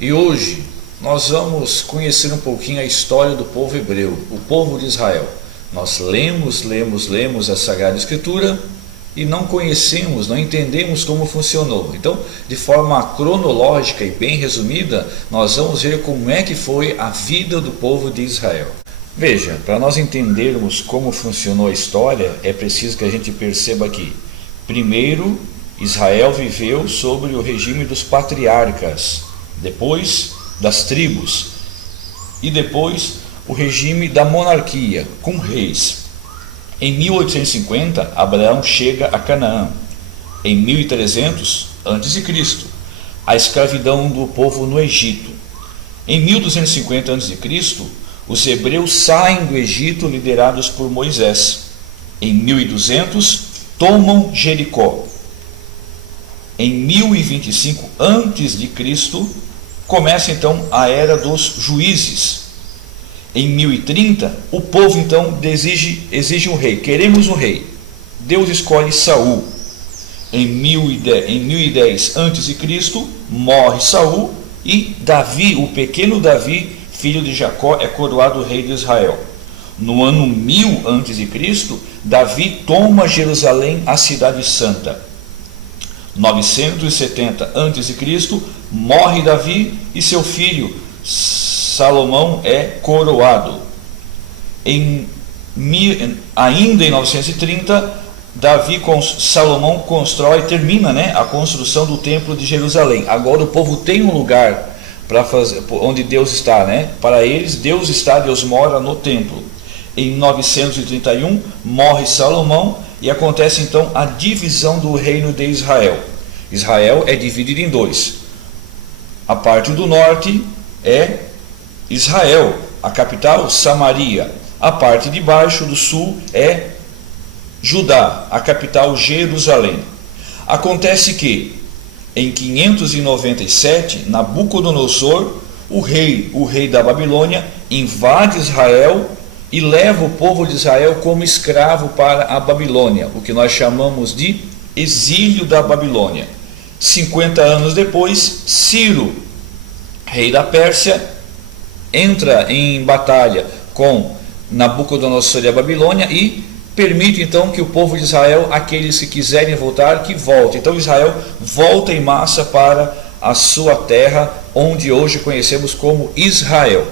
E hoje nós vamos conhecer um pouquinho a história do povo hebreu, o povo de Israel. Nós lemos a Sagrada Escritura e não conhecemos, não entendemos como funcionou. Então, de forma cronológica e bem resumida, nós vamos ver como é que foi a vida do povo de Israel. Veja, para nós entendermos como funcionou a história, é preciso que a gente perceba que, primeiro, Israel viveu sobre o regime dos patriarcas, depois das tribos, e depois o regime da monarquia, com reis. Em 1850, Abraão chega a Canaã. Em 1300 a.C., a escravidão do povo no Egito. Em 1250 a.C., os hebreus saem do Egito liderados por Moisés. Em 1200, tomam Jericó. Em 1025 a.C., começa então a era dos juízes. Em 1030, o povo então exige um rei. Queremos um rei. Deus escolhe Saul. Em 1010 a.C., morre Saul e Davi, o pequeno Davi, filho de Jacó, é coroado rei de Israel. No ano 1000 a.C., Davi toma Jerusalém, a cidade santa. 970 a.C., morre Davi e seu filho Salomão é coroado. Ainda em 930, Salomão termina a construção do templo de Jerusalém. Agora o povo tem um lugar para fazer, onde Deus está, Para eles, Deus mora no templo. Em 931, morre Salomão e acontece então a divisão do reino de Israel. Israel é dividido em dois. A parte do norte é Israel, a capital Samaria. A parte de baixo do sul é Judá, a capital Jerusalém. Acontece que em 597, Nabucodonosor, o rei da Babilônia, invade Israel e leva o povo de Israel como escravo para a Babilônia, o que nós chamamos de exílio da Babilônia. 50 anos depois, Ciro, rei da Pérsia, entra em batalha com Nabucodonosor e a Babilônia e permite então que o povo de Israel, aqueles que quiserem voltar, que voltem. Então Israel volta em massa para a sua terra, onde hoje conhecemos como Israel.